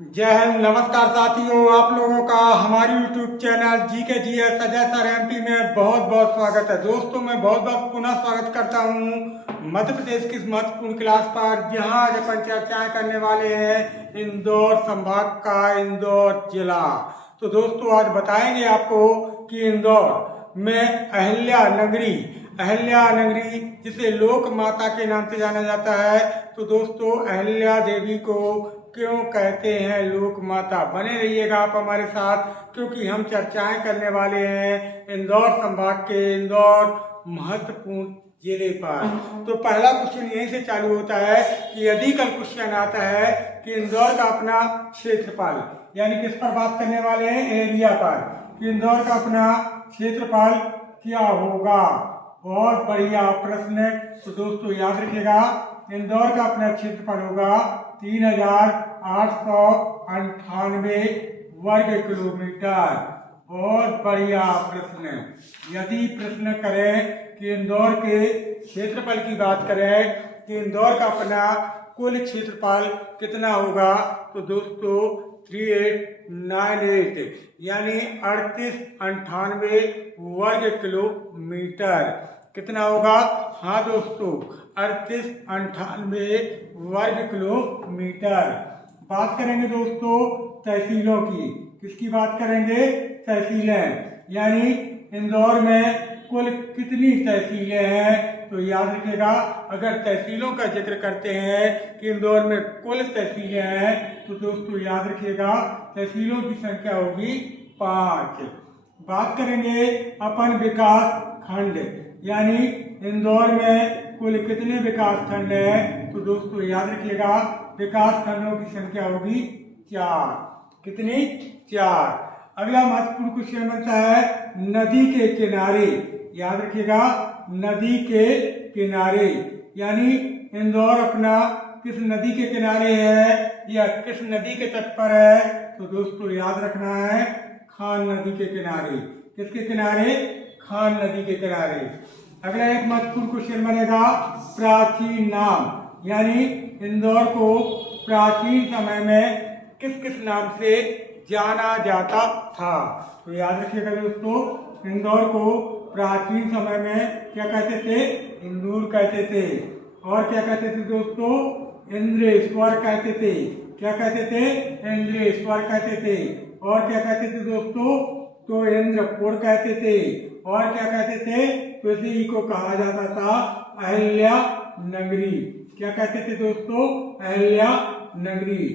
जय हिंद। नमस्कार साथियों, आप लोगों का हमारी YouTube channel GK GS Ajay sir MP में बहुत बहुत स्वागत है। दोस्तों, मैं बहुत बहुत पुनः स्वागत करता हूं मध्य प्रदेश की इस महत्वपूर्ण क्लास पर, जहां आज अपन चर्चाएं करने वाले हैं इंदौर संभाग का इंदौर जिला। तो दोस्तों, आज बताएंगे आपको कि इंदौर में अहिल्या नगरी जिसे लोक माता के नाम से जाना जाता है। तो दोस्तों, अहिल्या देवी को क्यों कहते हैं लोक माता? बने रहिएगा आप हमारे साथ, क्योंकि हम चर्चाएं करने वाले हैं इंदौर संभाग के इंदौर महत्वपूर्ण जिले पर। तो पहला क्वेश्चन यहीं से चालू होता है कि यदि कल क्वेश्चन आता है कि इंदौर का अपना क्षेत्रफल, यानी किस पर बात करने वाले हैं? एरिया पर, कि इंदौर का अपना क्षेत्रफल क्या होगा। बहुत बढ़िया प्रश्न। तो दोस्तों याद रखिएगा, इंदौर का अपना क्षेत्रफल होगा 3898 वर्ग किलोमीटर। बहुत बढ़िया प्रश्न। यदि प्रश्न करें कि इंदौर के क्षेत्रफल की बात करें कि इंदौर का अपना कुल क्षेत्रफल कितना होगा, तो दोस्तों 3898 यानी 3898 वर्ग किलोमीटर कितना होगा? हाँ दोस्तों, 3898 वर्ग किलोमीटर। बात करेंगे दोस्तों तहसीलों की। किसकी बात करेंगे? तहसीलें। यानी इंदौर में कुल कितनी तहसीलें हैं? तो याद रखिएगा, अगर तहसीलों का जिक्र करते हैं कि इंदौर में कुल तहसीलें हैं, तो दोस्तों याद रखिएगा तहसीलों की संख्या होगी 5। बात करेंगे अपन विकास खंड, यानी इंदौर में कुल कितने विकास खंड हैं? तो दोस्तों याद रखिएगा विकास खंडों की संख्या होगी 4। कितनी? 4। अगला महत्वपूर्ण क्वेश्चन बनता है नदी के किनारे। याद रखिएगा, नदी के किनारे, यानी इंदौर अपना किस नदी के किनारे है या किस नदी के तट पर है? तो दोस्तों याद रखना है खान नदी के किनारे। किसके किनारे? खान नदी के किनारे। अगला एक महत्वपूर्ण क्वेश्चन बनेगा प्राचीन नाम, यानी इंदौर को प्राचीन समय में किस किस नाम से जाना जाता था? तो याद रखिएगा दोस्तों, इंदौर को प्राचीन समय में क्या कहते थे? इंदौर कहते थे। और क्या कहते थे दोस्तों? इंद्रेश्वर कहते थे। क्या कहते थे? इंद्रेश्वर कहते थे। और क्या कहते थे दोस्तों? तो इंद्रपुर कहते थे। और क्या कहते थे? तो इसी को कहा जाता था अहिल्या नगरी। क्या कहते थे दोस्तों? अहिल्या नगरी।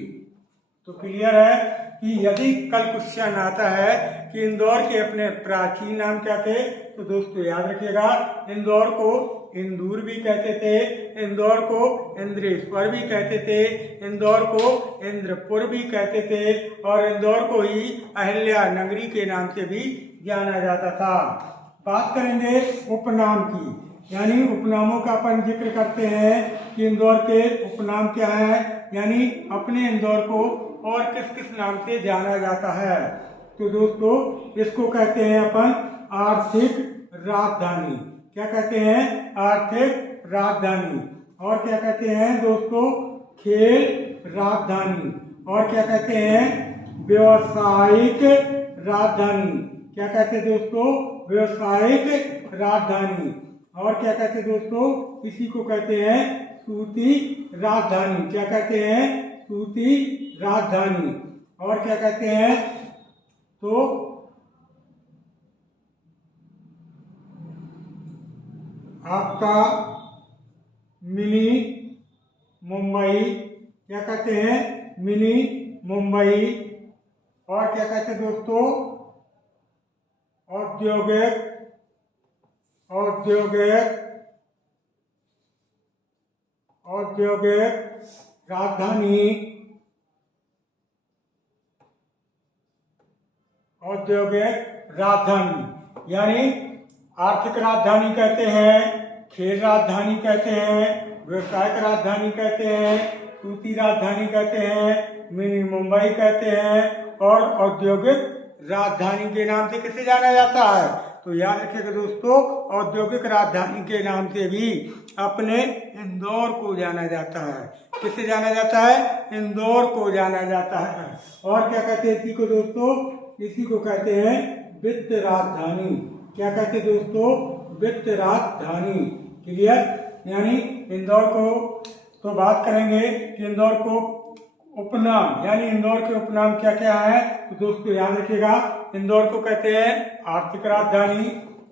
तो क्लियर है कि यदि कल क्वेश्चन आता है कि इंदौर के अपने प्राचीन नाम क्या थे, तो दोस्तों याद रखिएगा इंदौर को इंदूर भी कहते थे, इंदौर को इंद्रेश्वर भी कहते थे, इंदौर को इंद्रपुर भी कहते थे, और इंदौर को ही अहिल्या नगरी के नाम से भी जाना जाता था। बात करेंगे उपनाम की, यानी उपनामों का अपन जिक्र करते हैं कि इंदौर के उपनाम क्या है, यानी अपने इंदौर को और किस किस नाम से जाना जाता है। तो दोस्तों इसको कहते हैं अपन आर्थिक राजधानी। क्या कहते हैं? आर्थिक राजधानी। और क्या कहते हैं दोस्तों? खेल राजधानी। और क्या कहते हैं? व्यवसायिक राजधानी। क्या कहते हैं दोस्तों? व्यवसायिक राजधानी। और क्या कहते हैं दोस्तों? इसी को कहते हैं सूती राजधानी। क्या कहते हैं? सूती राजधानी। और क्या कहते हैं? तो आपका मिनी मुंबई। क्या कहते हैं? मिनी मुंबई। और क्या कहते हैं दोस्तों? औद्योगिक राजधानी। औद्योगिक राजधानी, यानी आर्थिक राजधानी कहते हैं, खेल राजधानी कहते हैं, व्यवसायिक राजधानी कहते हैं, सूती राजधानी कहते हैं, मिनी मुंबई कहते हैं, और औद्योगिक राजधानी के नाम से किसे जाना जाता है? तो याद रखिएगा दोस्तों, औद्योगिक राजधानी के नाम से भी अपने इंदौर को जाना जाता है। किसे जाना जाता है? इंदौर को जाना जाता है। और क्या कहते हैं इसी को दोस्तों? इसी को कहते हैं वित्त राजधानी। क्या कहते हैं दोस्तों? वित्त राजधानी। क्लियर? यानी इंदौर को तो बात करेंगे कि इंदौर को उपनाम यानी इंदौर के उपनाम क्या क्या है, तो दोस्तों याद रखिएगा। इंदौर को कहते हैं आर्थिक राजधानी,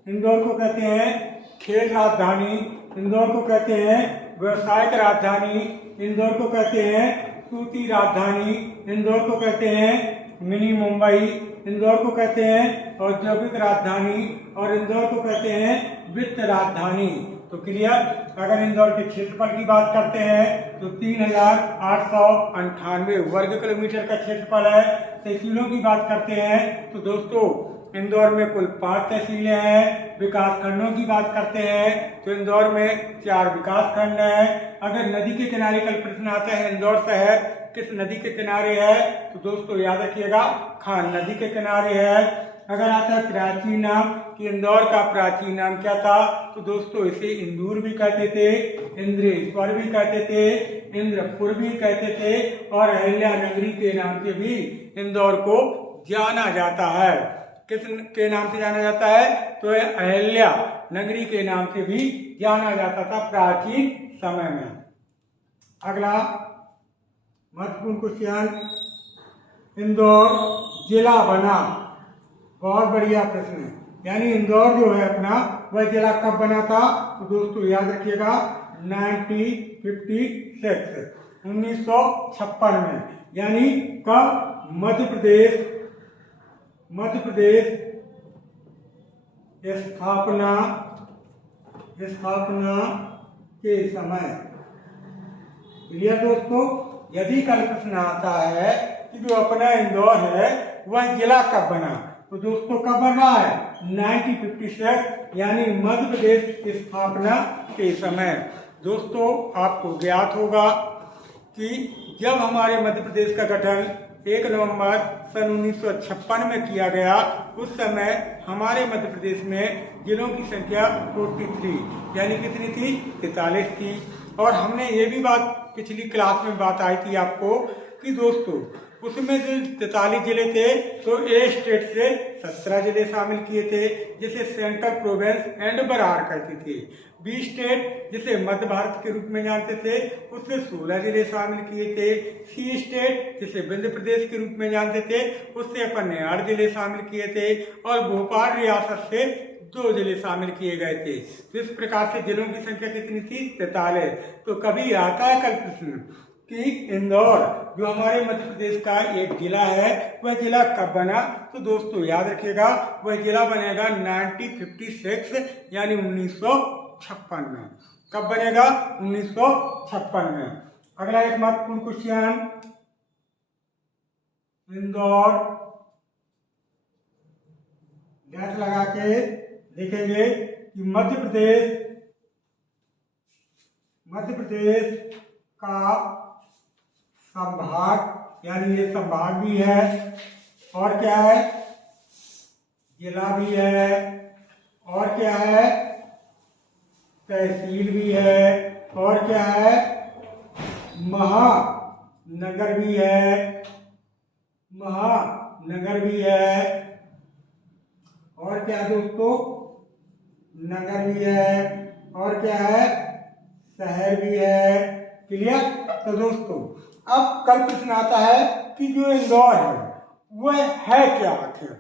इंदौर को कहते हैं खेल राजधानी, इंदौर को कहते हैं व्यवसायिक राजधानी, इंदौर को कहते हैं सूती राजधानी, इंदौर को कहते हैं मिनी मुंबई, इंदौर को कहते हैं औद्योगिक राजधानी और इंदौर को कहते हैं वित्त राजधानी। तो क्लियर? अगर इंदौर के क्षेत्रफल की बात करते हैं तो 3898 वर्ग किलोमीटर का क्षेत्रफल है। तहसीलों की बात करते हैं तो दोस्तों इंदौर में कुल 5 तहसीलें हैं। विकास खंडों की बात करते हैं तो इंदौर में 4 विकास खंड हैं। अगर नदी के किनारे का प्रश्न आता है इंदौर शहर किस नदी के किनारे है, तो दोस्तों याद रखिएगा खान नदी के किनारे है। अगर आता है प्राचीन नाम कि इंदौर का प्राचीन नाम क्या था, तो दोस्तों इसे इंदूर भी कहते थे, इंद्रेश्वर भी कहते थे, इंद्रपुर भी कहते थे और अहिल्या नगरी के नाम से भी इंदौर को जाना जाता है। किस के नाम से जाना जाता है? तो अहिल्या नगरी के नाम से भी जाना जाता था प्राचीन समय में। अगला महत्वपूर्ण क्वेश्चन, इंदौर जिला बना। बहुत बढ़िया प्रश्न है। यानी इंदौर जो है अपना वह जिला कब बना था, तो दोस्तों याद रखिएगा 1956 में। यानी कब? मध्य प्रदेश स्थापना के समय। क्लियर दोस्तों? यदि कल प्रश्न आता है कि जो अपना इंदौर है वह जिला कब बना, तो दोस्तों कब बन रहा है? 1956 यानी मध्य प्रदेश स्थापना के समय। दोस्तों आपको ज्ञात होगा कि जब हमारे मध्य प्रदेश का गठन 1 नवंबर सन 1956 में किया गया, उस समय हमारे मध्य प्रदेश में जिलों की संख्या 43 यानी कितनी थी? 43 थी। और हमने ये भी बात पिछली क्लास में बात आई थी आपको कि दोस्तों उसमें जो 43 जिले थे तो ए स्टेट से 17 जिले शामिल किए थे जिसे सेंट्रल प्रोविंस एंड बरार कहते थे। बी स्टेट जिसे मध्य भारत के रूप में जानते थे उससे 16 जिले शामिल किए थे। सी स्टेट जिसे विंध्य प्रदेश के रूप में जानते थे उससे अपन ने 8 जिले शामिल किए थे और भोपाल रियासत से 2 जिले शामिल किए गए थे। तो इस प्रकार से जिलों की संख्या कितनी थी? 43। तो कभी आता है कल प्रश्न कि इंदौर जो हमारे मध्य प्रदेश का एक जिला है वह जिला कब बना, तो दोस्तों याद रखिएगा वह जिला बनेगा 1956 यानी 1956 में। कब बनेगा? 1956 में। अगला एक महत्वपूर्ण क्वेश्चन, इंदौर डैश लगा के देखेंगे कि मध्य प्रदेश का संभाग, यानी ये संभाग भी है और क्या है? जिला भी है और क्या है? तहसील भी है और क्या है? महानगर भी है और क्या दोस्तों? नगर भी है और क्या है? शहर भी है। क्लियर? तो दोस्तों अब कल प्रश्न आता है कि जो इंदौर है वह है क्या आखिर,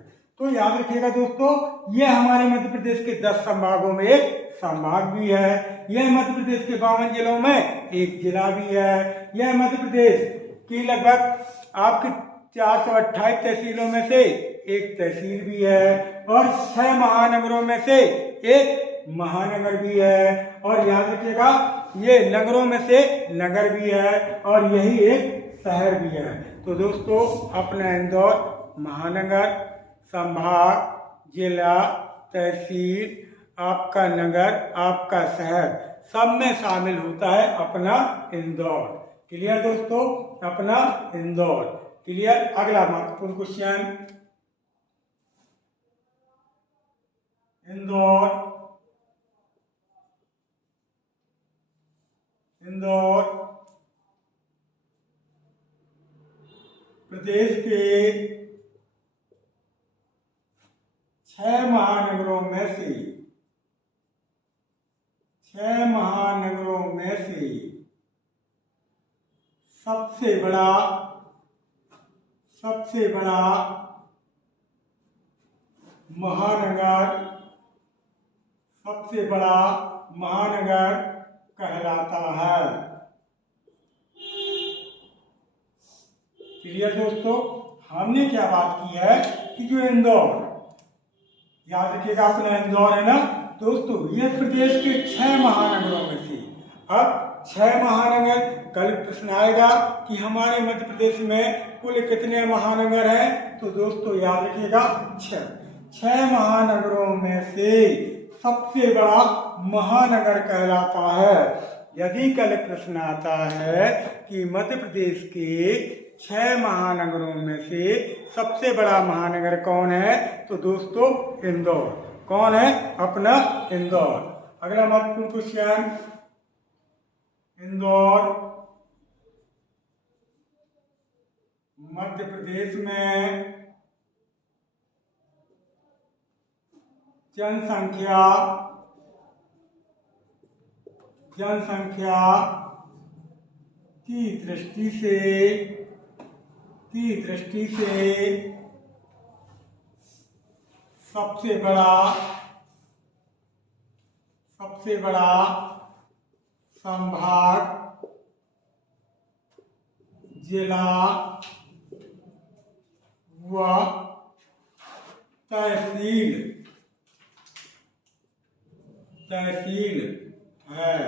तो याद रखिएगा दोस्तों यह हमारे मध्य प्रदेश के 10 संभागों में एक संभाग भी है। यह मध्य प्रदेश के 52 जिलों में एक जिला भी है। यह मध्य प्रदेश की लगभग आपकी 428 तहसीलों में से एक तहसील भी है और 6 महानगरों में से एक महानगर भी है। और याद रखिएगा ये नगरों में से नगर भी है और यही एक शहर भी है। तो दोस्तों अपना इंदौर महानगर, संभाग, जिला, तहसील, आपका नगर, आपका शहर सब में शामिल होता है अपना इंदौर। क्लियर दोस्तों? अपना इंदौर। क्लियर? अगला महत्वपूर्ण क्वेश्चन, इंदौर प्रदेश के 6 महानगरों में से 6 महानगरों में से सबसे बड़ा महानगर कहलाता है। क्लियर दोस्तों? हमने क्या बात की है कि जो इंदौर, याद रखिएगा अपना इंदौर है ना दोस्तों, ये प्रदेश के 6 महानगरों में से। अब 6 महानगर, कल प्रश्न आएगा कि हमारे मध्य प्रदेश में कुल कितने महानगर हैं, तो दोस्तों याद रखिएगा 6 महानगरों में से सबसे बड़ा महानगर कहलाता है। यदि कल प्रश्न आता है कि मध्य प्रदेश के 6 महानगरों में से सबसे बड़ा महानगर कौन है, तो दोस्तों इंदौर। कौन है? अपना इंदौर। अगला महत्वपूर्ण क्वेश्चन, इंदौर मध्य प्रदेश में जनसंख्या की दृष्टि से सबसे बड़ा संभाग, जिला व तहसील है।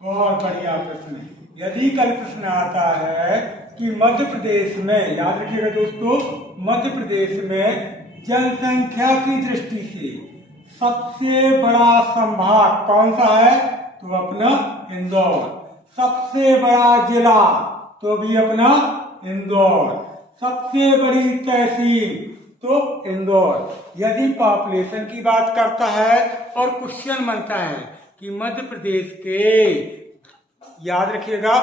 बहुत बढ़िया प्रश्न है। यदि कल प्रश्न आता है कि मध्य प्रदेश में, याद रखिएगा दोस्तों, मध्य प्रदेश में जनसंख्या की दृष्टि से सबसे बड़ा संभाग कौन सा है, तो अपना इंदौर। सबसे बड़ा जिला, तो भी अपना इंदौर। सबसे बड़ी तहसील, तो इंदौर। यदि पॉपुलेशन की बात करता है और क्वेश्चन बनता है कि मध्य प्रदेश के, याद रखिएगा,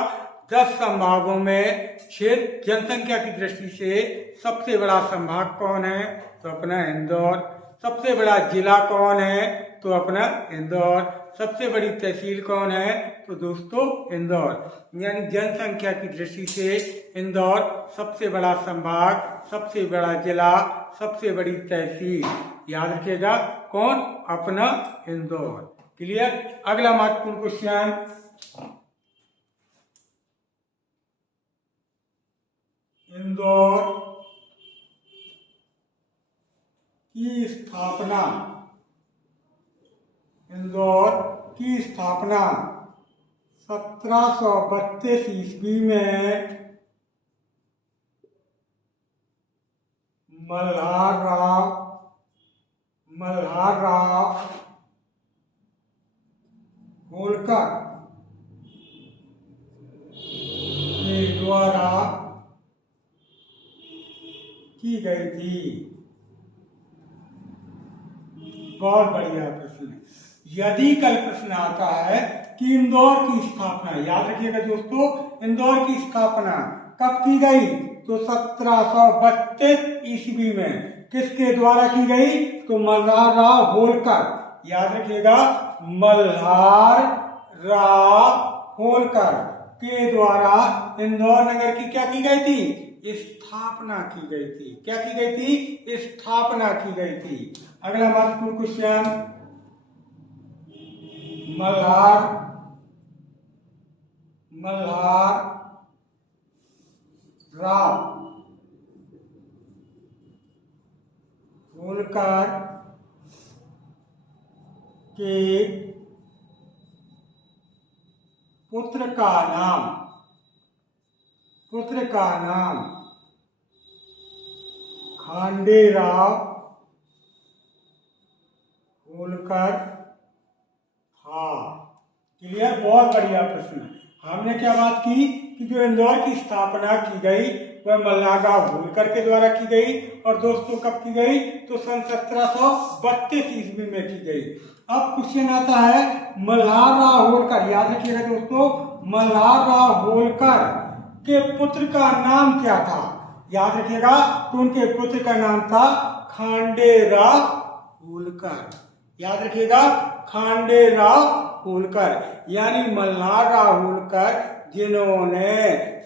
10 संभागों में क्षेत्र जनसंख्या की दृष्टि से सबसे बड़ा संभाग कौन है, तो अपना इंदौर। सबसे बड़ा जिला कौन है, तो अपना इंदौर। सबसे बड़ी तहसील कौन है, तो दोस्तों इंदौर। यानी जनसंख्या की दृष्टि से इंदौर सबसे बड़ा संभाग, सबसे बड़ा जिला, सबसे बड़ी तहसील। याद रखिएगा कौन, अपना इंदौर। क्लियर? अगला महत्वपूर्ण क्वेश्चन, इंदौर की स्थापना 1732 ईस्वी में मल्हार राव होलकर के द्वारा की गई थी। बहुत बढ़िया प्रश्न है। यदि कल प्रश्न आता है कि इंदौर की स्थापना, याद रखिएगा दोस्तों, इंदौर की स्थापना कब की गई, तो 1732 ईस्वी में। किसके द्वारा की गई, तो मल्हार राव होलकर। याद रखिएगा, मल्हार राव होलकर के द्वारा इंदौर नगर की क्या की गई थी, स्थापना की गई थी। क्या की गई थी, स्थापना की गई थी। अगला महत्वपूर्ण क्वेश्चन, मल्हार राव होलकर के पुत्र का नाम खांडेराव होलकर था। क्लियर? बहुत बढ़िया प्रश्न है। हमने क्या बात की कि जो इंदौर की स्थापना की गई वह मल्हार राव होलकर के द्वारा की गई, और दोस्तों कब की गई, तो सन 1732 ईस्वी में की गई। अब क्वेश्चन आता है मल्हार राव होलकर, याद रखिएगा दोस्तों, मल्हार राव होलकर के पुत्र का नाम क्या था, याद रखिएगा। तो उनके पुत्र का नाम था खांडेराव होलकर। याद रखिएगा, खांडेराव होलकर यानी मल्हारराव होलकर, जिन्होंने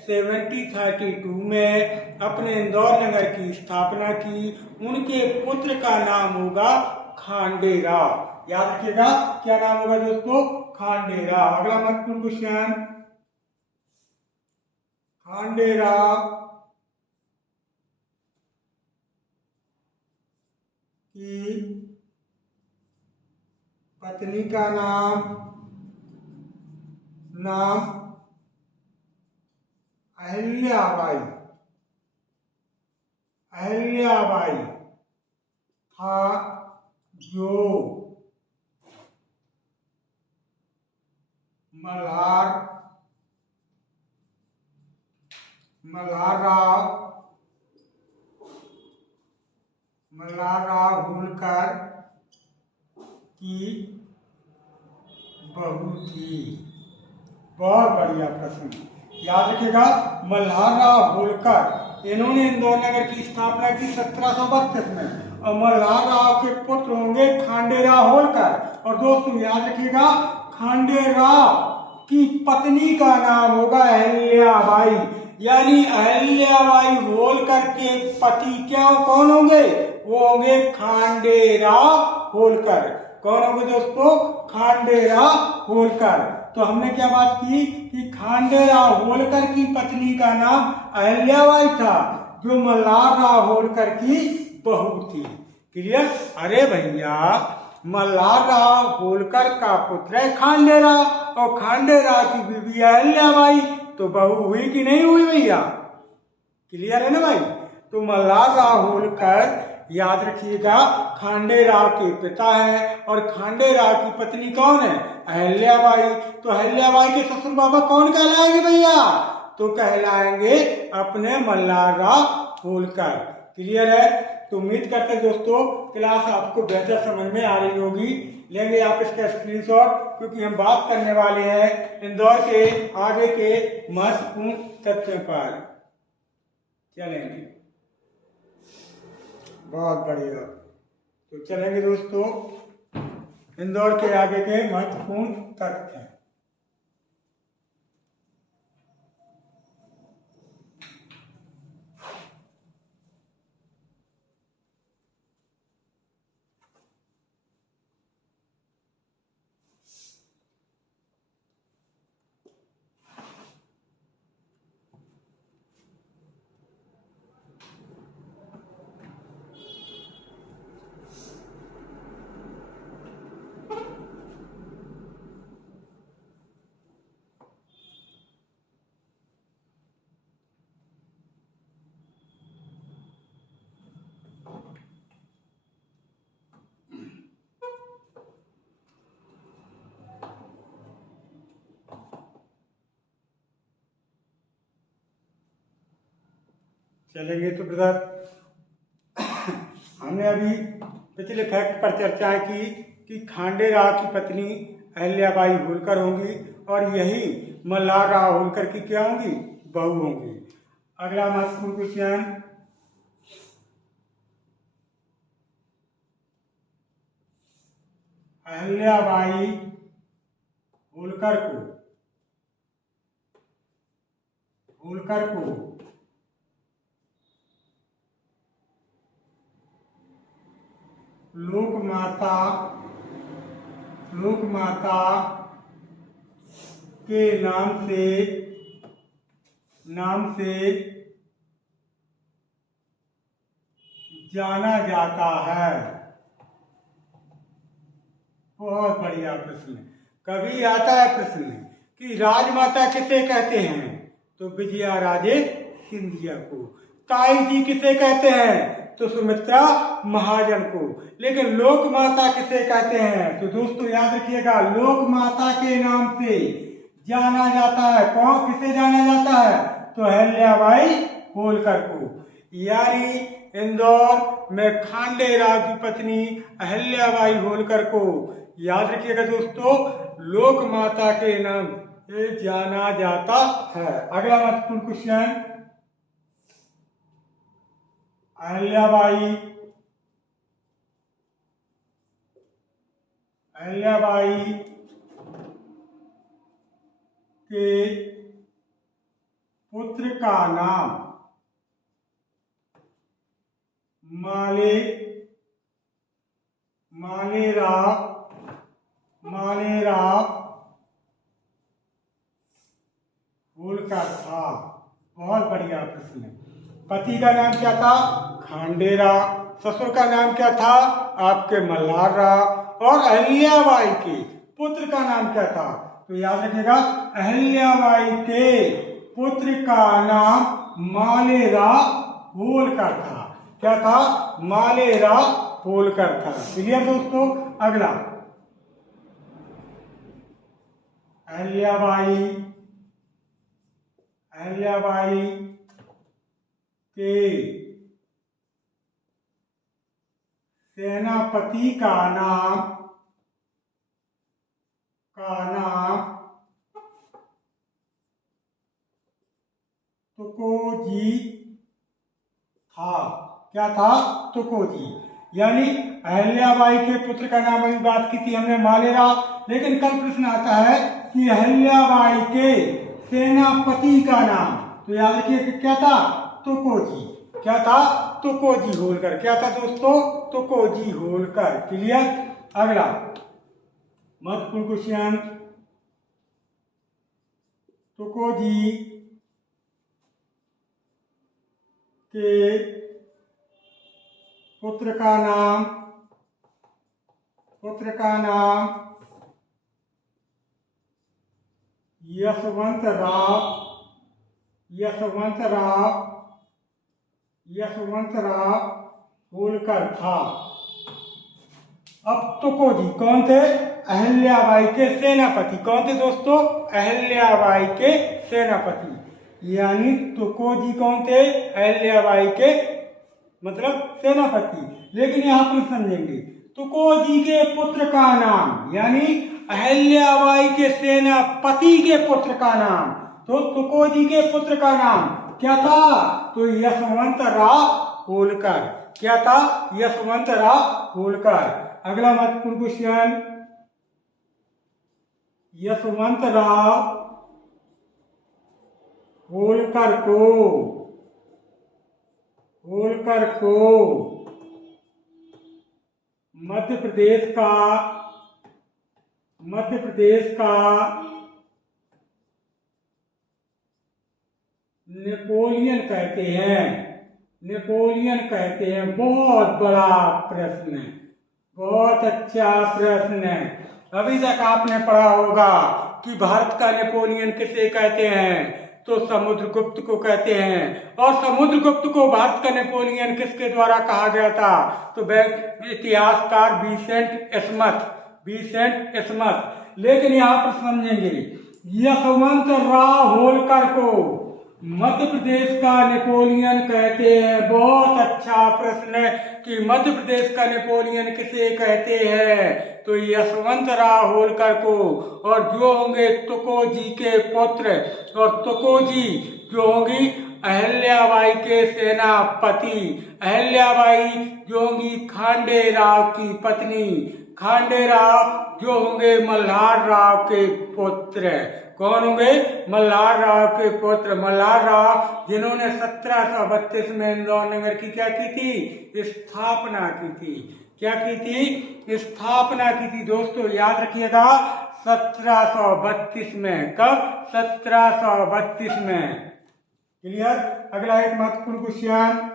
1732 में अपने इंदौर नगर की स्थापना की। उनके पुत्र का नाम होगा खांडेराव। याद रखिएगा, क्या नाम होगा दोस्तों? खांडेराव। अगला महत्वपूर्ण क्वेश्चन, खांडेराव की पत्नी का नाम अहिल्याबाई था, जो मल्हारराव होलकर की बहू थी। बहुत बढ़िया प्रश्न। याद रखिएगा, मल्हारराव होलकर, इन्होंने इंदौर नगर की स्थापना की 1732 में, और मल्हारराव के पुत्र होंगे खांडेराव होलकर। और दोस्तों याद रखिएगा, खांडेराव की पत्नी का नाम होगा अहिल्याबाई, यानी अहिल्याबाई होलकर के पति क्या कौन होंगे? वो होंगे खांडेराव होलकर। कौन होंगे दोस्तों? खांडेराव होलकर। तो हमने क्या बात की कि खांडेराव होलकर की पत्नी का नाम अहिल्याबाई था, जो मल्हारराव होलकर की बहू थी। क्लियर? अरे भैया, मल्हारराव होलकर का पुत्र है खांडेराव, और खांडेराव की बीवी अहिल्याबाई, तो बहू हुई कि नहीं हुई भैया? क्लियर है ना भाई? तो मल्हारराव होलकर, याद रखिएगा, खांडेराव के पिता है, और खांडेराव की पत्नी कौन है? अहिल्याबाई। तो अहिल्याबाई के ससुर बाबा कौन कहलाएंगे भैया? तो कहलाएंगे अपने मल्हारराव होलकर। क्लियर है? तो उम्मीद करते हैं दोस्तों क्लास आपको बेहतर समझ में आ रही होगी। लेंगे आप इसका स्क्रीनशॉट, क्योंकि हम बात करने वाले हैं इंदौर के आगे के महत्वपूर्ण तथ्यों पर। चलेंगे, बहुत बढ़िया। तो चलेंगे दोस्तों इंदौर के आगे के महत्वपूर्ण तथ्य। चलेंगे तो ब्रदर, हमने अभी पिछले फैक्ट पर चर्चा की कि खांडेराव की पत्नी अहिल्याबाई होलकर होंगी, और यही मल्हारराव होलकर की क्या होंगी? बहू होंगी। अगला महत्वपूर्ण क्वेश्चन, अहिल्याबाई होलकर को लोक माता के नाम से जाना जाता है। बहुत बढ़िया प्रश्न। कभी आता है प्रश्न कि राजमाता किसे कहते हैं? तो विजया राजे सिंधिया को। ताई जी किसे कहते हैं? तो सुमित्रा महाजन को। लेकिन लोक माता किसे कहते हैं? तो दोस्तों याद रखिएगा, लोक माता के नाम से जाना जाता है। कौन किसे जाना जाता है? तो अहिल्याबाई होलकर को। यानी इंदौर में खांडेराव की पत्नी अहिल्याबाई होलकर को, याद रखिएगा दोस्तों, लोक माता के नाम से जाना जाता है। अगला महत्वपूर्ण क्वेश्चन, अहिल्याबाई के पुत्र का नाम मालेराव होलकर था। बहुत बढ़िया प्रश्न है। पति का नाम क्या था? खांडेराव। ससुर का नाम क्या था? आपके मल्हारराव। और अहिल्याबाई के पुत्र का नाम क्या था? तो याद रखिएगा, अहिल्याबाई के पुत्र का नाम मालेराव होलकर था। क्या था? मालेराव होलकर था। क्लियर दोस्तों? अगला, अहिल्याबाई के सेनापति का नाम तुकोजी था। क्या था? तुकोजी। यानी अहिल्याबाई के पुत्र का नाम अभी बात की थी हमने मालेराव, लेकिन कल प्रश्न आता है कि अहिल्याबाई के सेनापति का नाम, तो याद रखिए कि क्या था? तुकोजी। क्या था? तुकोजी होलकर। क्या था दोस्तों? तुकोजी होलकर। क्लियर? अगला महत्वपूर्ण क्वेश्चन, तुकोजी के पुत्र का नाम यशवंतराव होलकर था। अब तुकोजी कौन थे? अहिल्याबाई के सेनापति। कौन थे दोस्तों? अहिल्याबाई के सेनापति। यानी तुकोजी कौन थे? अहिल्याबाई के मतलब सेनापति। लेकिन यहां पर समझेंगे, तुकोजी के पुत्र का नाम, यानी अहिल्याबाई के सेनापति के पुत्र का नाम, तो तुकोजी के पुत्र का नाम क्या था? तो यशवंतराव होलकर। क्या था? यशवंतराव होलकर। अगला महत्वपूर्ण क्वेश्चन, यशवंतराव होलकर को मध्य प्रदेश का नेपोलियन कहते हैं। बहुत बड़ा प्रश्न है, बहुत अच्छा प्रश्न है। अभी तक आपने पढ़ा होगा कि भारत का नेपोलियन किसे कहते हैं? तो समुद्रगुप्त को कहते हैं। और समुद्रगुप्त को भारत का नेपोलियन किसके द्वारा कहा गया था? तो इतिहासकार विसेंट एस्मथ। लेकिन यहाँ पर समझेंगे, यशवंतराव होलकर को मध्य प्रदेश का नेपोलियन कहते हैं। बहुत अच्छा प्रश्न है कि मध्य प्रदेश का नेपोलियन किसे कहते हैं? तो यशवंतराव होलकर को। और जो होंगे तुकोजी के पुत्र, और तुकोजी जो होंगी अहिल्याबाई के सेनापति, अहिल्याबाई जो होंगी खांडेराव की पत्नी, खांडेराव जो होंगे मल्हारराव के पुत्र। कौन होंगे? मल्हारराव के पुत्र। मल्हारराव जिन्होंने 1732 में इंदौर नगर की क्या की थी? स्थापना की थी। क्या की थी? स्थापना की थी। दोस्तों याद रखिएगा, 1732 में। कब? 1732 में। क्लियर? अगला एक महत्वपूर्ण क्वेश्चन,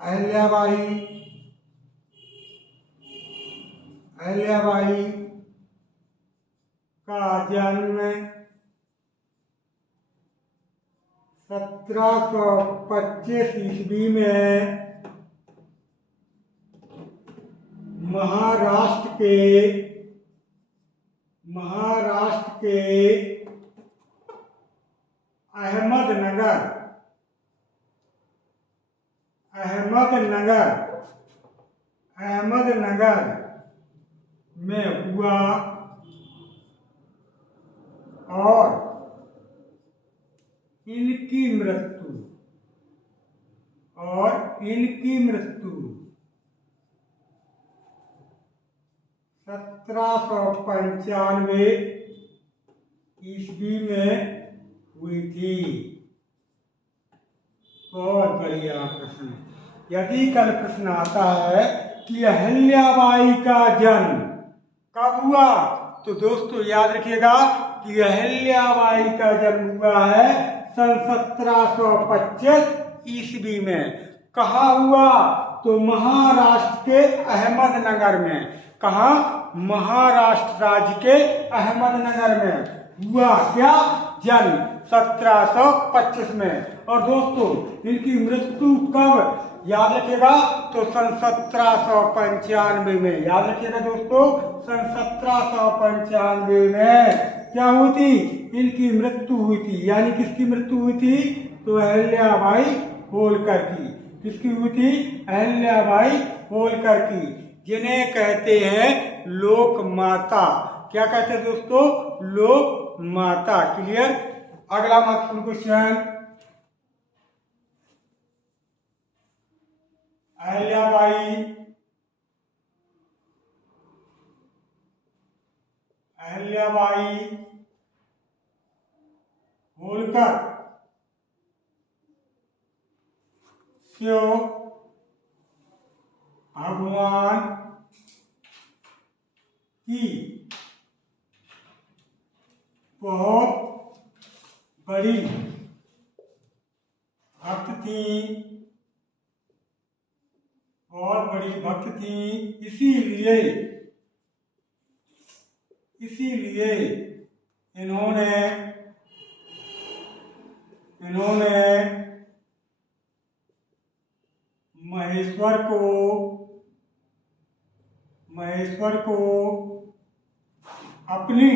अहिल्याबाई का जन्म 1725 ईस्वी में महाराष्ट्र के अहमदनगर में हुआ। और इनके इनकी मृत्यु और इनकी मृत्यु 1795 ईस्वी में हुई थी। बहुत बढ़िया प्रश्न। यदि कल प्रश्न आता है कि अहिल्याबाई का जन्म कब हुआ, तो दोस्तों याद रखिएगा कि अहिल्याबाई का जन्म हुआ है सन 1725 ईस्वी में। कहाँ हुआ, तो महाराष्ट्र के अहमदनगर में। कहाँ, महाराष्ट्र राज्य के अहमदनगर में हुआ क्या, जन्म 1725 में। और दोस्तों इनकी मृत्यु कब, याद रखिएगा, तो सन 1795 में। याद रखिएगा दोस्तों, सन 1795 में क्या हुई थी, इनकी मृत्यु हुई थी। यानी किसकी मृत्यु हुई थी, तो अहिल्याबाई होलकर की। किसकी हुई थी, अहिल्याबाई होलकर की, जिन्हें कहते हैं लोक माता। क्या कहते हैं दोस्तों, लोक माता। क्लियर। अगला महत्वपूर्ण क्वेश्चन, अहिल्याबाई होलकर शिव भगवान की बहुत बड़ी भक्त थी, बहुत बड़ी भक्त थी। इसीलिए इन्होंने महेश्वर को अपनी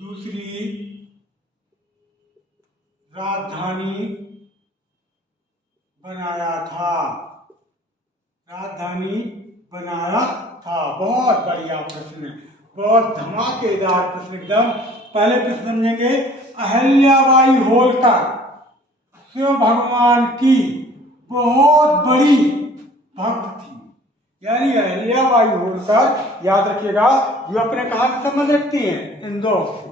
दूसरी राजधानी बनाया था। बहुत बढ़िया प्रश्न है, बहुत धमाकेदार प्रश्न एकदम। पहले प्रश्न समझेंगे, अहिल्याबाई होलकर शिव भगवान की बहुत बड़ी भक्त थी। यानी अहिल्याबाई होलकर, याद रखिएगा, जो अपने कहाँ से संबंध रखती हैं, इंदौर से।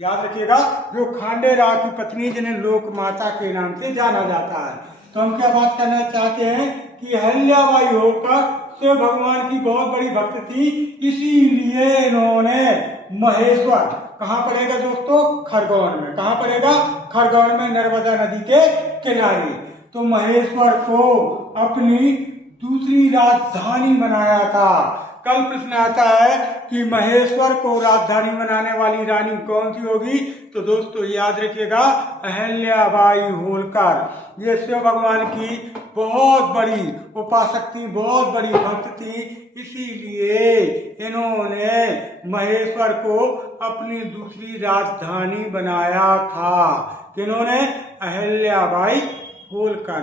याद रखिएगा, जो खांडे राव की पत्नी, जिन्हें लोक माता के नाम से जाना जाता है। तो हम क्या बात करना चाहते हैं कि अहिल्याबाई होलकर शिव भगवान की बहुत बड़ी भक्त थी, इसीलिए इन्होंने महेश्वर, कहाँ पड़ेगा दोस्तों, खरगोन में। कहाँ पड़ेगा, खरगोन में, नर्मदा नदी के किनारे। तो महेश्वर को अपनी दूसरी राजधानी बनाया था। कल प्रश्न आता है कि महेश्वर को राजधानी बनाने वाली रानी कौन सी होगी, तो दोस्तों याद रखिएगा, अहिल्याबाई होलकर। ये शिव भगवान की बहुत बड़ी उपासक थी, बहुत बड़ी भक्त थी, इसीलिए इन्होंने महेश्वर को अपनी दूसरी राजधानी बनाया था। किन्होंने, अहिल्याबाई होलकर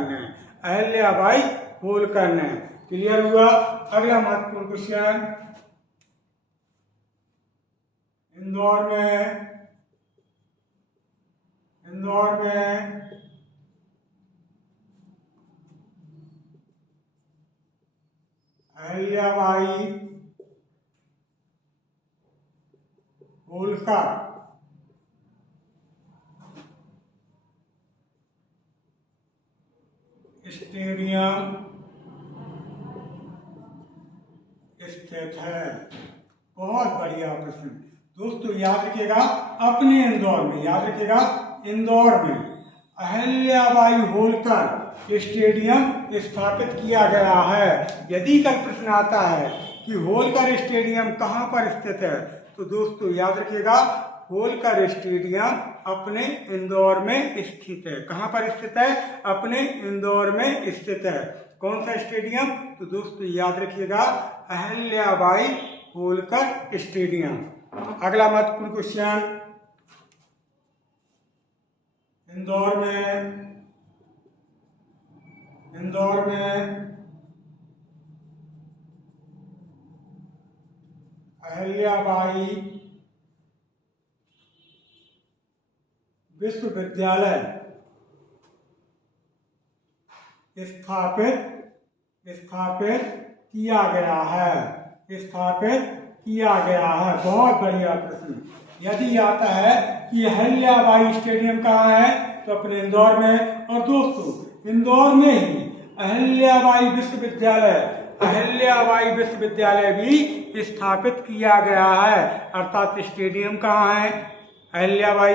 ने। क्लियर हुआ। अगला महत्वपूर्ण क्वेश्चन, इंदौर में अहिल्याबाई होलकर स्टेडियम स्थित है। बहुत बढ़िया प्रश्न। दोस्तों याद रखिएगा, अपने इंदौर में, याद रखिएगा, इंदौर में अहिल्याबाई होलकर स्टेडियम स्थापित किया गया है। यदि कल प्रश्न आता है कि होलकर स्टेडियम कहाँ पर स्थित है, तो दोस्तों याद रखिएगा, होलकर स्टेडियम अपने इंदौर में स्थित है। कहाँ पर स्थित है, अपने इंदौर में स्थित है। कौन सा स्टेडियम, तो दोस्तों याद रखिएगा, अहिल्याबाई होलकर स्टेडियम। अगला महत्वपूर्ण क्वेश्चन, इंदौर में अहिल्याबाई विश्वविद्यालय स्थापित किया गया है। स्थापित किया गया है। बहुत बढ़िया प्रश्न। यदि आता है कि अहिल्याबाई स्टेडियम कहाँ है, तो अपने इंदौर में। और दोस्तों इंदौर में ही अहिल्याबाई विश्वविद्यालय भी स्थापित किया गया है। अर्थात स्टेडियम कहाँ है, अहिल्याबाई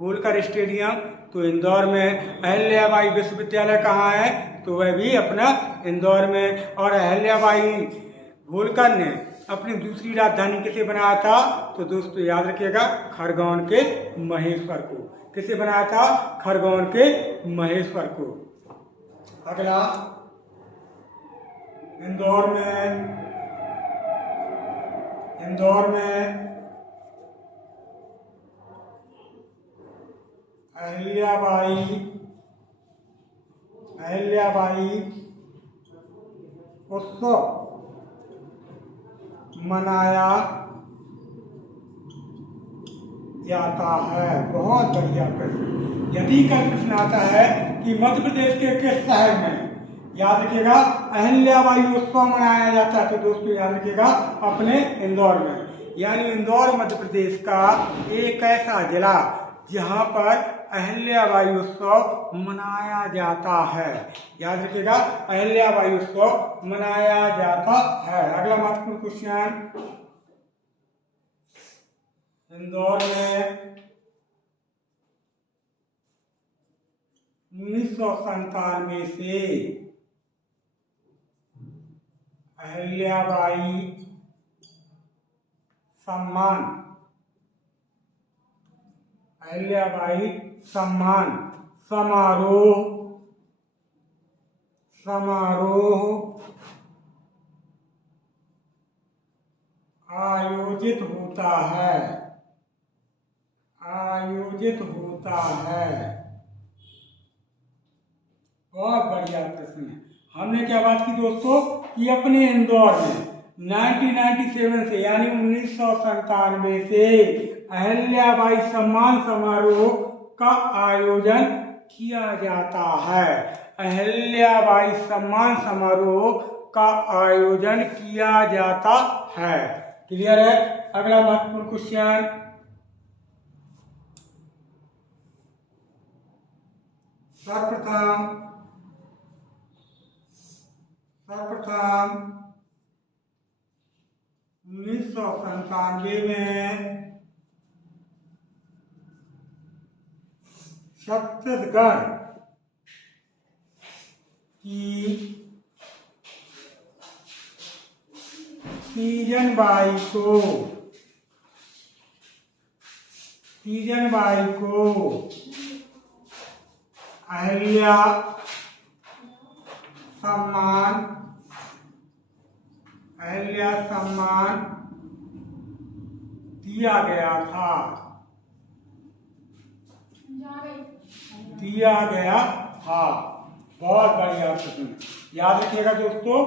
होलकर स्टेडियम तो इंदौर में। अहिल्याबाई विश्वविद्यालय कहाँ है, तो वह भी अपना इंदौर में। और अहिल्याबाई होलकर ने अपनी दूसरी राजधानी किसे बनाया था, तो दोस्तों याद रखिएगा खरगोन के महेश्वर को। किसे बनाया था, खरगोन के महेश्वर को। अगला इंदौर में अहिल्याबाई उत्सव मनाया जाता है। बहुत बढ़िया प्रश्न। यदि कल प्रश्न आता है कि मध्य प्रदेश के किस शहर में, याद रखिएगा अहिल्याबाई उत्सव मनाया जाता है, तो दोस्तों याद रखिएगा अपने इंदौर में। यानी इंदौर मध्य प्रदेश का एक ऐसा जिला जहां पर अहिल्याबाई उत्सव मनाया जाता है। याद रखिएगा अहिल्याबाई उत्सव मनाया जाता है। अगला महत्वपूर्ण क्वेश्चन, इंदौर में 1997 से अहिल्याबाई सम्मान समारोह आयोजित होता है। बहुत बढ़िया प्रश्न है। हमने क्या बात की दोस्तों कि अपने इंदौर में 1997 से यानी 1997 से अहिल्याबाई सम्मान समारोह का आयोजन किया जाता है। अहिल्याबाई सम्मान समारोह का आयोजन किया जाता है। क्लियर है। अगला महत्वपूर्ण क्वेश्चन, सर्वप्रथम 1997 में छत्तीसगढ़ की तीजन बाई को अहिल्या सम्मान दिया गया था। बहुत बढ़िया प्रश्न। याद रखिएगा दोस्तों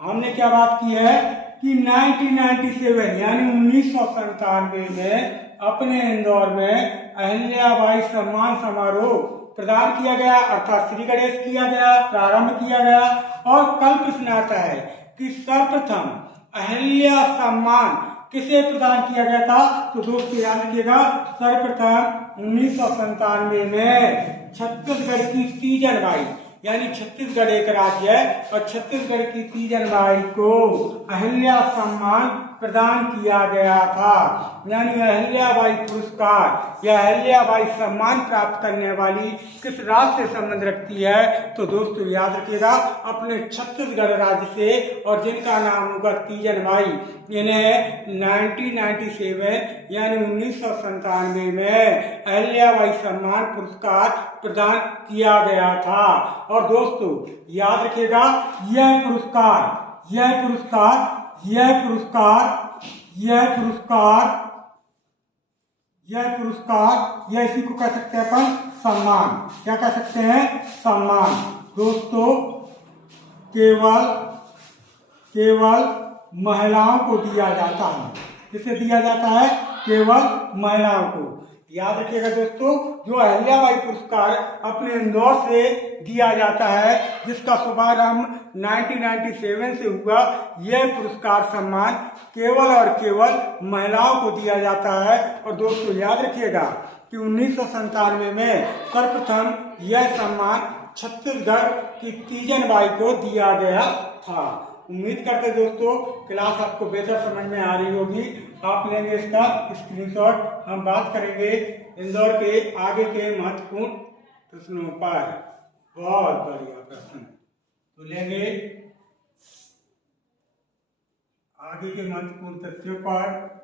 हमने क्या बात की है कि 1997 यानी 1997 में अपने इंदौर में अहिल्याबाई सम्मान समारोह प्रदान किया गया, अर्थात श्री गणेश किया गया, प्रारंभ किया गया। और कल प्रश्न आता है कि सर्वप्रथम अहिल्या सम्मान किसे प्रदान किया गया था, तो दोस्तों याद रखिएगा सर्वप्रथम 1997 में छत्तीसगढ़ की तीजन बाई यानी छत्तीसगढ़ एक राज्य है और छत्तीसगढ़ की तीजन बाई को अहिल्या सम्मान प्रदान किया गया था। यानी अहिल्याबाई पुरस्कार या अहिल्याबाई सम्मान प्राप्त करने वाली किस राज्य से संबंध रखती है, तो दोस्तों याद रखिएगा अपने छत्तीसगढ़ राज्य से, और जिनका नाम होगा तीजन बाई। इन्हें 1997 यानी 1997 में अहिल्याबाई सम्मान पुरस्कार प्रदान किया गया था। और दोस्तों याद रखिएगा यह इसी को कह सकते हैं अपन सम्मान। क्या कह सकते हैं, सम्मान। दोस्तों केवल महिलाओं को दिया जाता है। किसे दिया जाता है, केवल महिलाओं को। याद रखिएगा दोस्तों, जो अहिल्याबाई पुरस्कार अपने इंदौर से दिया जाता है, जिसका शुभारंभ 1997 से हुआ, यह पुरस्कार सम्मान केवल और केवल महिलाओं को दिया जाता है। और दोस्तों याद रखिएगा कि 1997 में सर्वप्रथम यह सम्मान छत्तीसगढ़ की तीजन बाई को दिया गया था। उम्मीद करते दोस्तों क्लास आपको बेहतर समझ में आ रही होगी। आप लेंगे इसका स्क्रीनशॉट। हम बात करेंगे इंदौर के आगे के महत्वपूर्ण प्रश्नों पर। बहुत बढ़िया प्रश्न तो लेंगे आगे के महत्वपूर्ण तथ्यों पर।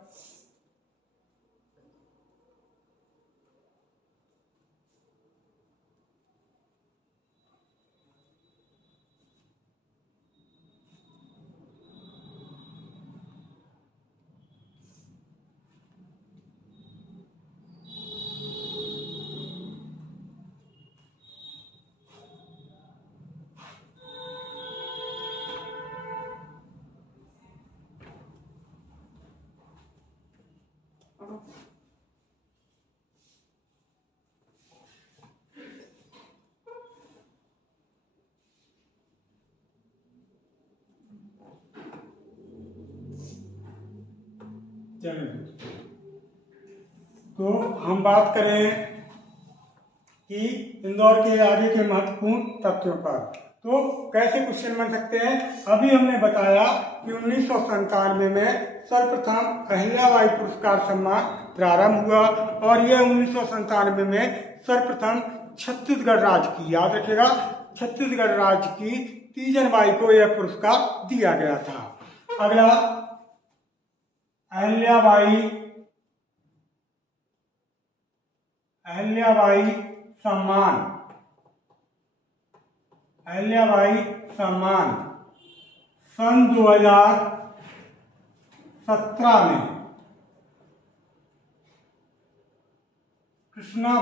तो हम बात करें कि इंदौर के आगे के महत्वपूर्ण तथ्यों पर। तो कैसे क्वेश्चन बन सकते हैं? अभी हमने बताया कि 1997 में सर्वप्रथम अहिल्याबाई पुरस्कार सम्मान प्रारंभ हुआ और यह 1997 में सर्वप्रथम छत्तीसगढ़ राज्य की, याद रखिएगा, छत्तीसगढ़ राज्य की तीजन बाई को यह पुरस्कार दिया गया था। अगला अहिल्याबाई सम्मान। अहिल्याबाई सम्मान सन 2017 में कृष्णा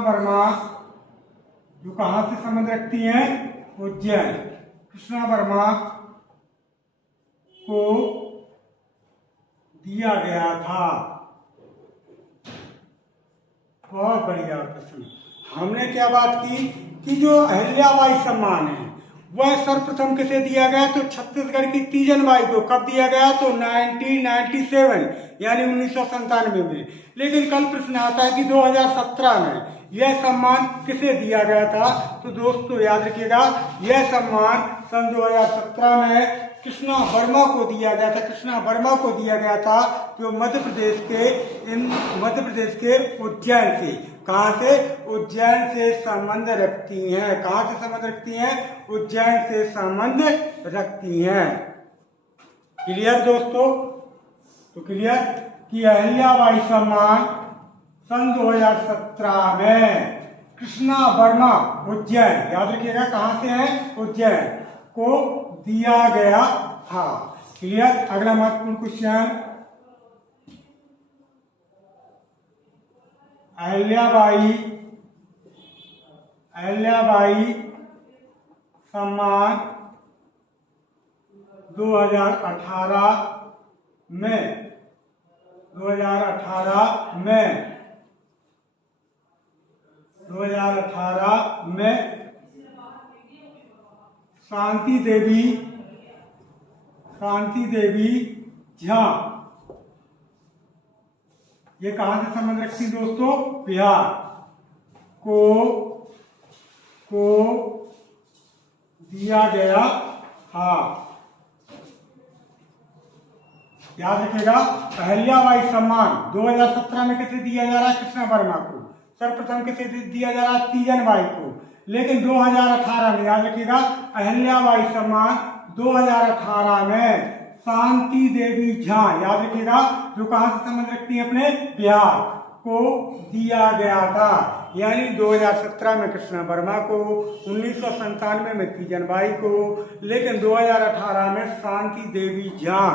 वर्मा जो कहाँ से संबंध रखती हैं? उज्जैन। कृष्णा वर्मा को दिया गया था। बहुत बढ़िया प्रश्न। हमने क्या बात की कि जो अहिल्याबाई सम्मान है वह सर्वप्रथम किसे दिया गया? तो छत्तीसगढ़ की तीजन बाई को। कब दिया गया? तो 1997 यानी 1997 में। लेकिन कल प्रश्न आता है कि 2017 में यह सम्मान किसे दिया गया था? तो दोस्तों याद रखिएगा, यह सम्मान सन 2017 में कृष्णा वर्मा को दिया गया था। कृष्णा वर्मा को दिया गया था जो मध्य प्रदेश के उज्जैन से। कहाँ से? उज्जैन से संबंध रखती हैं। कहाँ से संबंध रखती हैं? उज्जैन से संबंध रखती हैं। क्लियर दोस्तों? तो क्लियर कि अहिल्याबाई सम्मान सन 2017 में कृष्णा वर्मा उज्जैन, याद रखिएगा कहाँ से है? उज्जैन को दिया गया था। क्लियर? अगला महत्वपूर्ण क्वेश्चन, अहिल्याबाई सम्मान 2018 में शांति देवी झा, ये कहां से संबंध रखती दोस्तों? बिहार को दिया गया था। याद रखिएगा, अहिल्याबाई सम्मान 2017 में किसे दिया जा रहा है? कृष्णा वर्मा को। सर्वप्रथम किसे दिया जा रहा है? तीजन बाई को। लेकिन 2018 में, याद रखिएगा, अहिल्याबाई सम्मान 2018 में शांति देवी झा, याद रखिएगा, जो कहां से संबंध रखती है? अपने बिहार को दिया गया था। यानी 2017 में कृष्णा वर्मा को, 1997 में तीजन बाई को, लेकिन 2018 में शांति देवी झा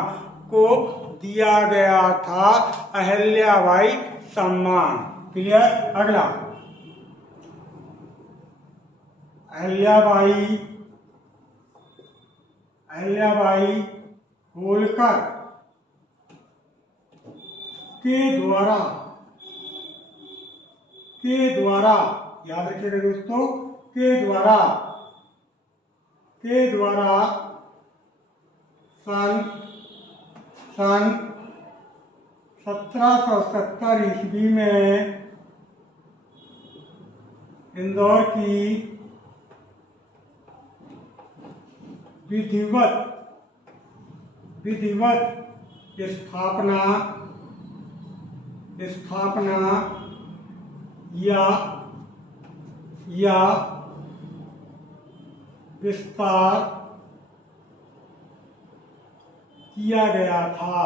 को दिया गया था अहिल्याबाई सम्मान। क्लियर? अगला अहिल्याबाई होलकर द्वारा याद रखिएगा दोस्तों, के द्वारा सन 1770 ईस्वी में इंदौर की विधिवत स्थापना या विस्तार किया गया था।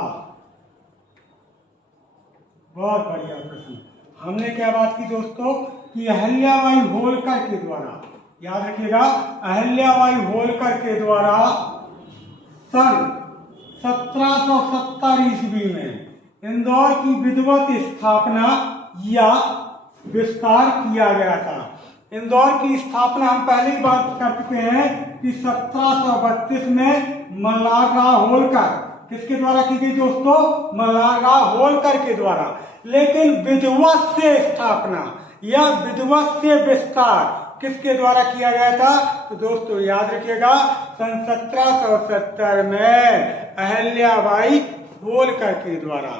बहुत बढ़िया प्रश्न। हमने क्या बात की दोस्तों कि अहिल्याबाई होलकर के द्वारा, याद रखिएगा, अहिल्याबाई होलकर के द्वारा सन 1770 ईस्वी में इंदौर की विधिवत स्थापना या विस्तार किया गया था। इंदौर की स्थापना हम पहले ही बात कर चुके हैं कि 1732 में मल्हारराव होलकर, किसके द्वारा की गई दोस्तों? मल्हारराव होलकर के द्वारा। लेकिन विधिवत से स्थापना या विधिवत से विस्तार किसके द्वारा किया गया था? तो दोस्तों याद रखिएगा, सन 1770 में अहिल्याबाई होलकर के द्वारा,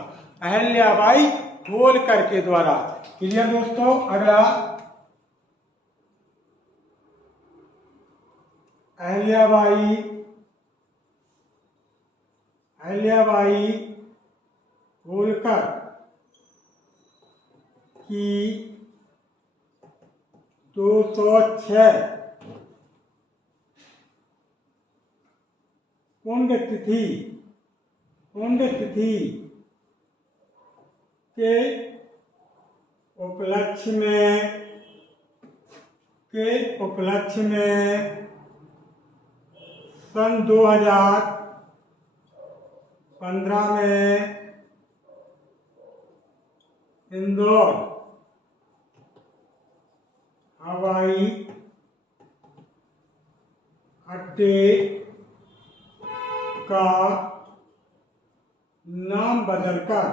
अहिल्याबाई होलकर के द्वारा। क्लियर दोस्तों? अगला, अहिल्याबाई होलकर की 206 पुण्यतिथि के उपलक्ष्य में सन 2015 में इंदौर हवाई अड्डे का नाम बदलकर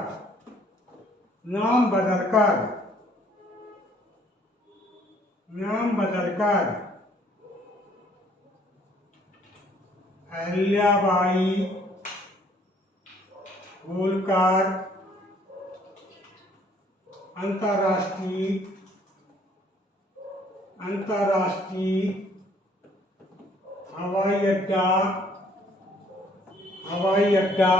अहिल्याबाई होलकर अंतर्राष्ट्रीय हवाई अड्डा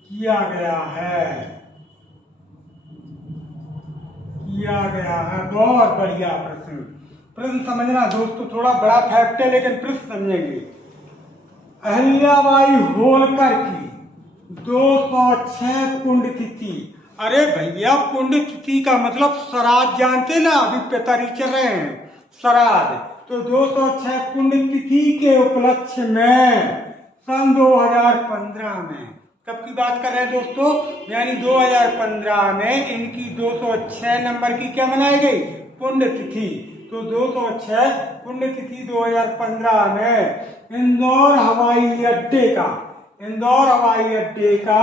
किया गया है। बहुत बढ़िया प्रश्न समझना दोस्तों, थोड़ा बड़ा फैक्ट है लेकिन प्रश्न समझेंगे। अहिल्याबाई होलकर की 206 पुण्यतिथि। अरे भैया, पुण्यतिथि का मतलब श्राद्ध जानते ना, अभी पितरी चल रहे हैं श्राद्ध, तो 206 पुण्यतिथि के उपलक्ष्य में सन 2015 में, कब की बात कर रहे हैं दोस्तों? यानी 2015 में इनकी 206 नंबर की क्या मनाई गई? पुण्यतिथि। तो 206 पुण्यतिथि 2015 में इंदौर हवाई अड्डे का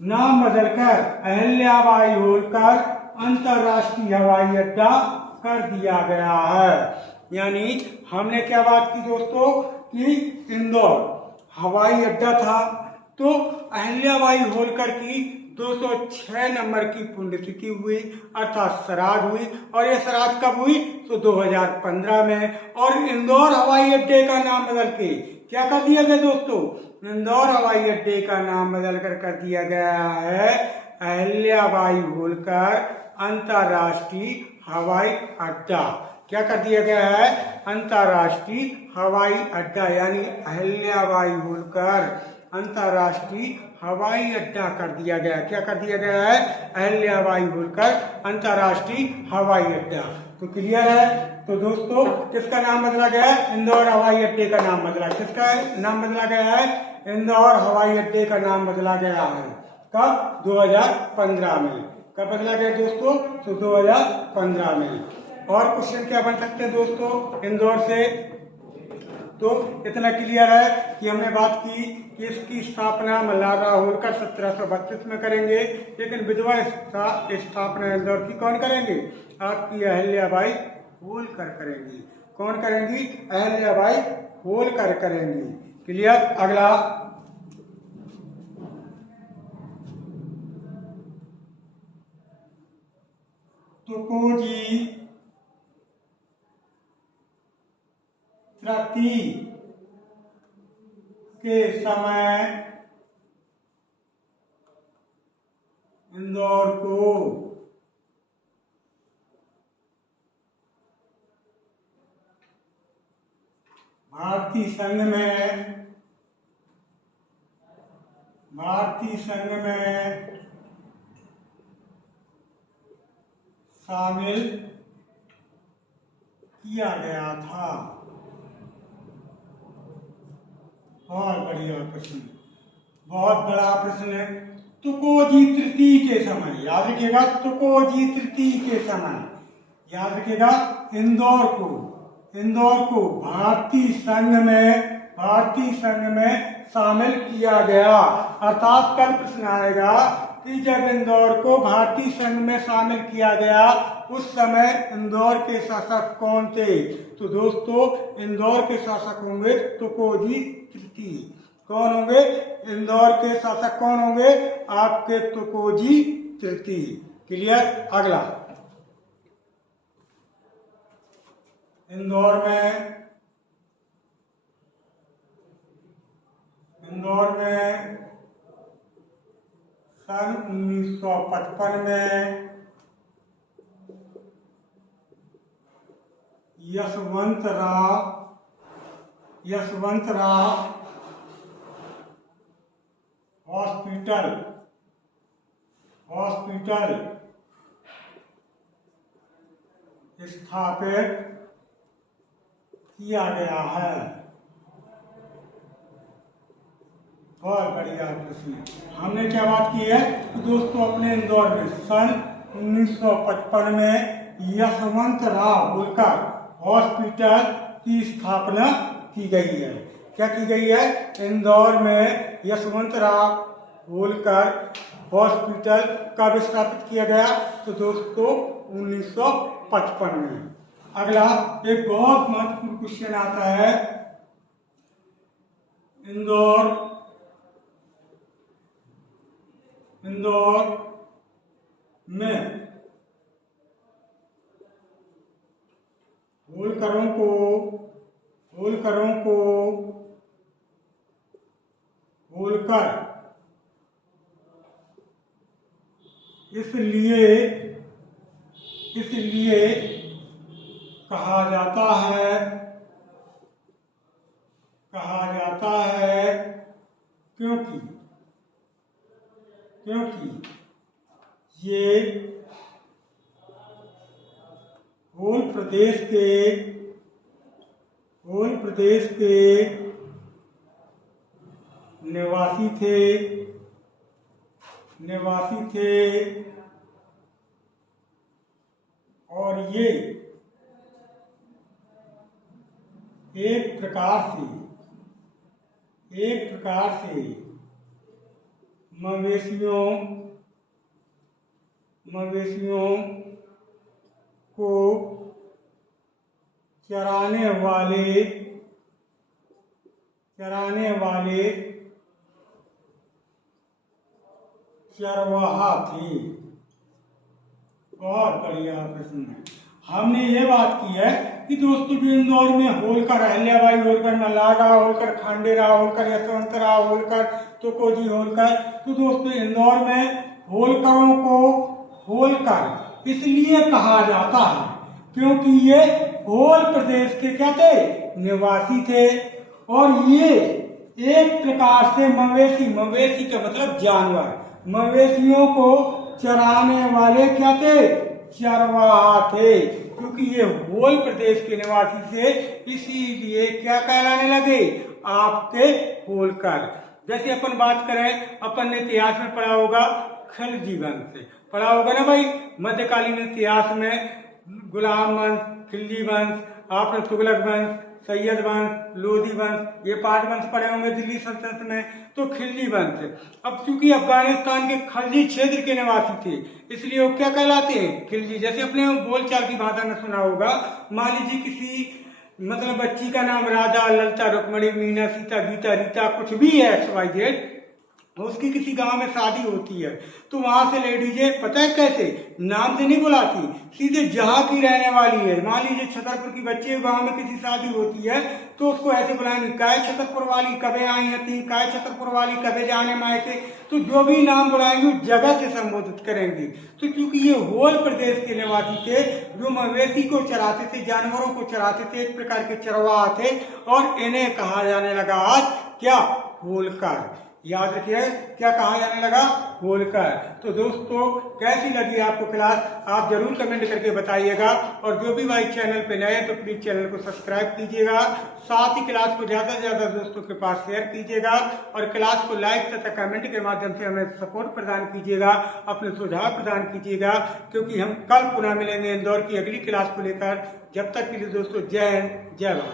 नाम बदलकर अहिल्याबाई होलकर अंतर्राष्ट्रीय हवाई अड्डा कर दिया गया है। यानी हमने क्या बात की दोस्तों कि इंदौर हवाई अड्डा था, तो अहिल्याबाई होलकर की 206 नंबर की पुण्यतिथि हुई, अर्थात श्राद्ध हुई। और ये श्राद्ध कब हुई? तो 2015 में। और इंदौर हवाई अड्डे का नाम बदल के क्या कर दिया गया दोस्तों? इंदौर हवाई अड्डे का नाम बदलकर कर दिया गया है अहिल्याबाई होलकर अंतर्राष्ट्रीय हवाई अड्डा। क्या कर दिया गया है? अंतर्राष्ट्रीय हवाई अड्डा, यानी अहिल्याबाई होलकर अंतर्राष्ट्रीय हवाई अड्डा कर दिया गया। क्या कर दिया गया है? अहिल्याबाई होलकर अंतर्राष्ट्रीय हवाई अड्डा। तो क्लियर है? तो दोस्तों किसका नाम बदला गया है? इंदौर हवाई अड्डे का नाम बदला। किसका नाम बदला गया है? इंदौर हवाई अड्डे का नाम बदला गया है। कब? 2015 में। कब बदला गया दोस्तों? तो 2015 में। और क्वेश्चन क्या बन सकते हैं दोस्तों इंदौर से? तो इतना क्लियर है कि हमने बात की कि इसकी स्थापना मल्हार राव होलकर 1732 में करेंगे, लेकिन विधवा स्थापना इंदौर की कौन करेंगे? आपकी अहिल्याबाई होलकर करेंगी। कौन करेंगी? अहिल्याबाई होलकर करेंगी। क्लियर। अगला, तुकोजी तृतीय के समय इंदौर को भारतीय संघ में शामिल किया गया था। बहुत बढ़िया प्रश्न, बहुत बड़ा प्रश्न है। तुकोजी तृतीय के समय, याद रखिएगा, तुकोजी तृतीय के समय, याद रखिएगा, इंदौर को भारतीय संघ में शामिल किया गया। अर्थात कल प्रश्न आएगा कि जब इंदौर को भारतीय संघ में शामिल किया गया उस समय इंदौर के शासक कौन थे? तो दोस्तों, इंदौर के शासक होंगे तुकोजी तृतीय। कौन होंगे? इंदौर के शासक कौन होंगे? आपके तुकोजी तृतीय। क्लियर। अगला, इंदौर में सन 1955 में यशवंत राव हॉस्पिटल स्थापित किया गया है। बहुत बढ़िया प्रश्न। हमने क्या बात की है कि दोस्तों अपने इंदौर में सन 1955 में यशवंत राव होलकर हॉस्पिटल की स्थापना की गई है। क्या की गई है? इंदौर में यशवंत राव होलकर हॉस्पिटल कब स्थापित किया गया? तो दोस्तों 1955 में। अगला, एक बहुत महत्वपूर्ण क्वेश्चन आता है, इंदौर में होलकरों को होलकर इसलिए कहा जाता है क्योंकि ये होल प्रदेश के निवासी थे और ये एक प्रकार से मवेशियों को चराने वाले चरवाहा थे। बहुत बढ़िया प्रश्न है। हमने ये बात की है कि दोस्तों जो इंदौर में होलकर, अहिल्याबाई होलकर, मल्हार राव होलकर, खांडेराव होलकर, यशवंत राव होलकर, तुकोजी होलकर, तो दोस्तों इंदौर में होलकरों को होलकर इसलिए कहा जाता है क्योंकि ये होल प्रदेश के क्या थे? निवासी थे और ये एक प्रकार से मवेशी का मतलब जानवर, मवेशियों को चराने वाले क्या थे? चरवाहा थे। क्योंकि ये होल प्रदेश के निवासी थे इसीलिए क्या कहलाने लगे? आपके होलकर। जैसे अपन बात करें, अपन ने इतिहास में पढ़ा होगा खिलजी वंश से, पढ़ा होगा ना भाई, मध्यकालीन इतिहास में गुलाम वंश, खिलजी वंश, आपने तुगलक वंश, सैयद वंश, लोधी वंश, ये पाठ वंश पढ़े होंगे दिल्ली सल्तनत में। तो खिलजी वंश, अब चूंकि अफगानिस्तान के खलजी क्षेत्र के निवासी थे इसलिए वो क्या कहलाते हैं, खिलजी। जैसे अपने बोलचाल की भाषा में सुना होगा, मान लीजिए किसी मतलब बच्ची का नाम राधा, ललिता, रुक्मणी, मीना, सीता, गीता, रीता, कुछ भी है XYZ, उसकी किसी गांव में शादी होती है तो वहां से लेडीजें पता है कैसे, नाम से नहीं बुलाती, सीधे जहां की रहने वाली है। मान लीजिए छतरपुर की बच्चे गांव में किसी शादी होती है तो उसको ऐसे बुलाएंगे, काय छतरपुर वाली कबे आई हती, काय छतरपुर वाली कबे जाने मायके। तो जो भी नाम बुलाएंगे उस जगह से संबोधित करेंगे। तो क्योंकि ये होल प्रदेश के निवासी थे जो मवेशी को चराते थे, जानवरों को चराते थे, एक प्रकार के चरवाहा थे, और इन्हें कहा जाने लगा आज क्या, होलकर। याद रखिए क्या कहा जाने लगा, होलकर। तो दोस्तों कैसी लगी आपको क्लास, आप जरूर कमेंट करके बताइएगा। और जो भी भाई चैनल पे नए तो प्लीज चैनल को सब्सक्राइब कीजिएगा, साथ ही क्लास को ज्यादा से ज्यादा दोस्तों के पास शेयर कीजिएगा, और क्लास को लाइक तथा कमेंट के माध्यम से हमें सपोर्ट प्रदान कीजिएगा, अपने सुझाव प्रदान कीजिएगा, क्योंकि हम कल पुनः मिलेंगे इंदौर की अगली क्लास को लेकर। जब तक के लिए दोस्तों जय हिंद, जय भारत।